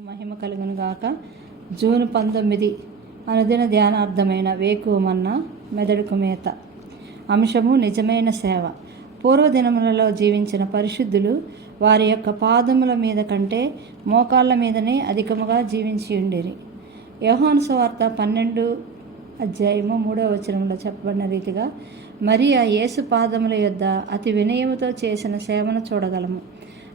నామకు మహిమ కలుగును గాక. జూన్ పంతొమ్మిది అనుదిన ధ్యానార్థమైన వేకువమన్న మెదడుకు మేత. అంశము నిజమైన సేవ. పూర్వదినములలో జీవించిన పరిశుద్ధులు వారి యొక్క పాదముల మీద కంటే మోకాళ్ళ మీదనే అధికముగా జీవించి ఉండిరి. యోహాను సువార్త పన్నెండు అధ్యాయము మూడవ వచనంలో చెప్పబడిన రీతిగా మరి ఆ యేసు పాదముల యొద్ద అతి వినయముతో చేసిన సేవను చూడగలము.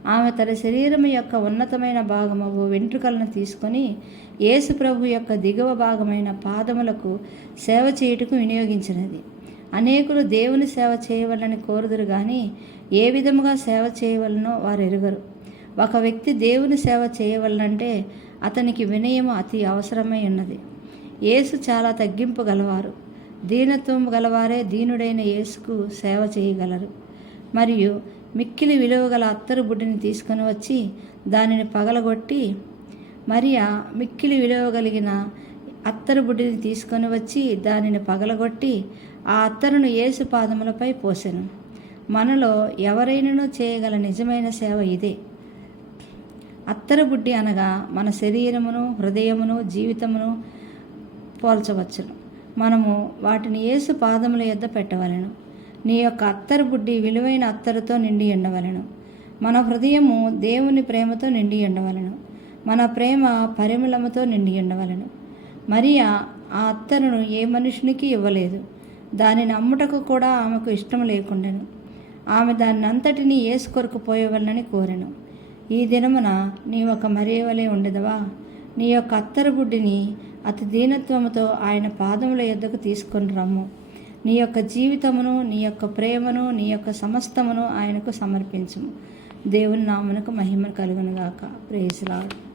ఆమె తన శరీరం యొక్క ఉన్నతమైన భాగము వెంట్రుకలను తీసుకొని యేసు ప్రభు యొక్క దిగువ భాగమైన పాదములకు సేవ చేయుటకు వినియోగించినది. అనేకులు దేవుని సేవ చేయవలని కోరుదురు కానీ ఏ విధముగా సేవ చేయవలనో వారు ఎరుగరు. ఒక వ్యక్తి దేవుని సేవ చేయవలనంటే అతనికి వినయము అతి అవసరమై ఉన్నది. యేసు చాలా తగ్గింపు గలవారు. దీనత్వం గలవారే దీనుడైన యేసుకు సేవ చేయగలరు. మరియు మిక్కిలి విలువ గల అత్తరు బుడ్డిని తీసుకొని వచ్చి దానిని పగలగొట్టి మరియా మిక్కిలి విలువ కలిగిన అత్తరు బుడ్డిని తీసుకొని వచ్చి దానిని పగలగొట్టి ఆ అత్తరును యేసు పాదములపై పోసెను. మనలో ఎవరైనానూ చేయగల నిజమైన సేవ ఇదే. అత్తరు బుడ్డి అనగా మన శరీరమును హృదయమును జీవితమును పోల్చవచ్చును. మనము వాటిని యేసు పాదముల యొద్ద పెట్టవలెను. నీ యొక్క అత్తరు బుడ్డి విలువైన అత్తరుతో నిండి ఉండవలెను. మన హృదయము దేవుని ప్రేమతో నిండి ఉండవలెను. మన ప్రేమ పరిమళముతో నిండి ఉండవలెను. మరియా ఆ అత్తరును ఏ మనుషునికి ఇవ్వలేదు. దానిని అమ్ముటకు కూడా ఆమెకు ఇష్టం లేకుండాను. ఆమె దాన్ని అంతటిని ఏసు కొరకు కోరెను. ఈ దినమున నీ ఒక మరేవలే ఉండదవా? నీ యొక్క అత్తరు బుడ్డిని అతి దీనత్వముతో ఆయన పాదముల యొద్దకు తీసుకొని రమ్ము. నీ యొక్క జీవితమును నీ యొక్క ప్రేమను నీ యొక్క సమస్తమును ఆయనకు సమర్పించుము. దేవుని నామనకు మహిమ కలుగునుగాక. ప్రేసులాడు